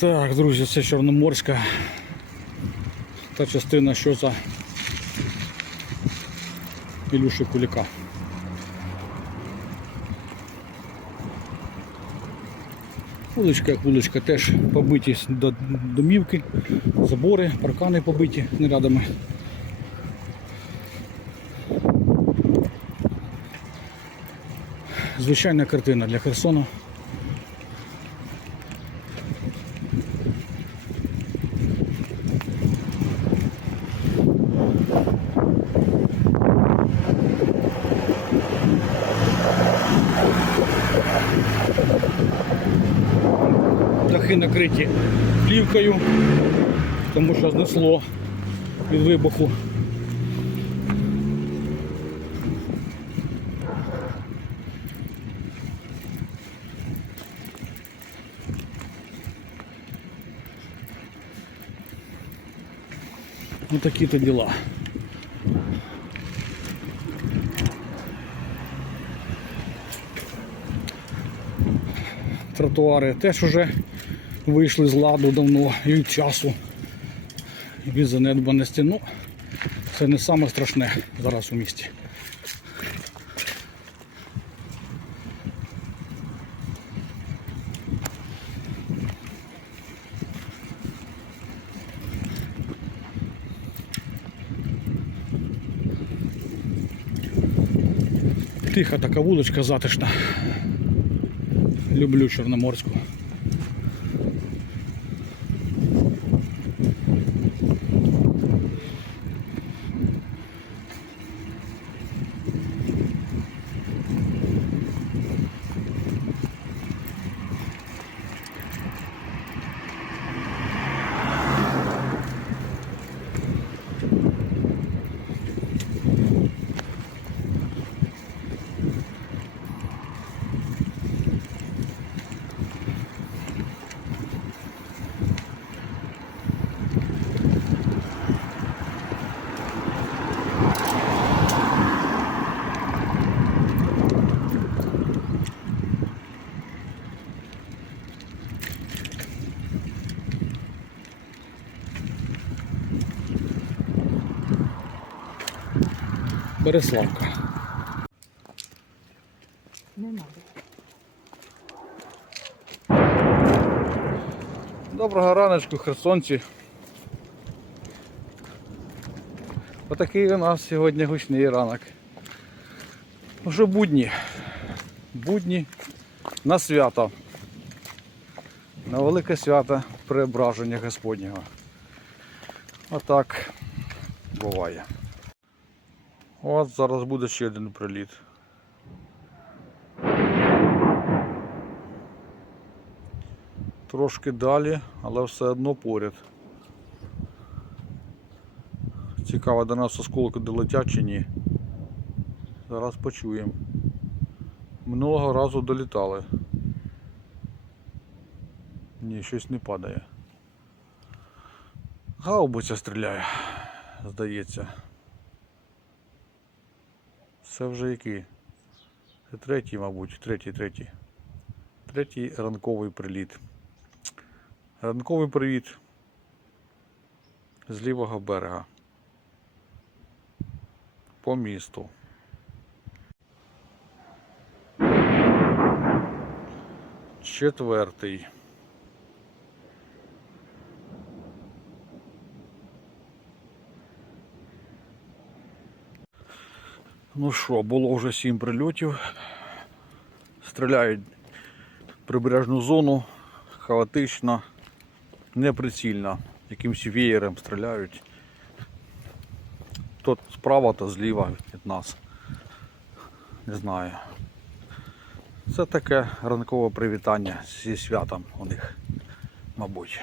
Так, друзі, це Чорноморська. Та частина, що за Ілюші Куліка. Вуличка, як вуличка, теж побиті домівки, забори, паркани побиті снарядами. Звичайна картина для Херсону. Дахи накриті плівкою, тому що знесло від вибуху. Ну такі то діла. Тротуари теж уже вийшли з ладу давно і від часу, від занедбаності. Ну, це не саме страшне зараз у місті. Тиха така вуличка затишна. Люблю Чорноморську. Надо. Доброго раночку, херсонці. Отакий у нас сьогодні гучний ранок. Уже будні. Будні на свято. На велике свято преображення Господнього. Отак буває. От зараз буде ще один приліт. Трошки далі, але все одно поряд. Цікаво, до нас осколки долетять чи ні. Зараз почуємо. Минулого разу долітали. Ні, щось не падає. Гаубиця стріляє, здається. Це вже який? Це третій, мабуть, третій, третій. Третій ранковий приліт. Ранковий привіт з лівого берега по місту. Четвертий. Ну що, було вже сім прильотів. Стріляють в прибережну зону хаотично, неприцільно, якимось веєром стріляють. То справа, то зліва від нас. Не знаю. Це таке ранкове привітання зі святом у них, мабуть.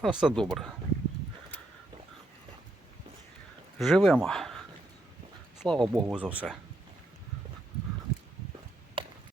Та все добре. Живемо. Слава Богу за все.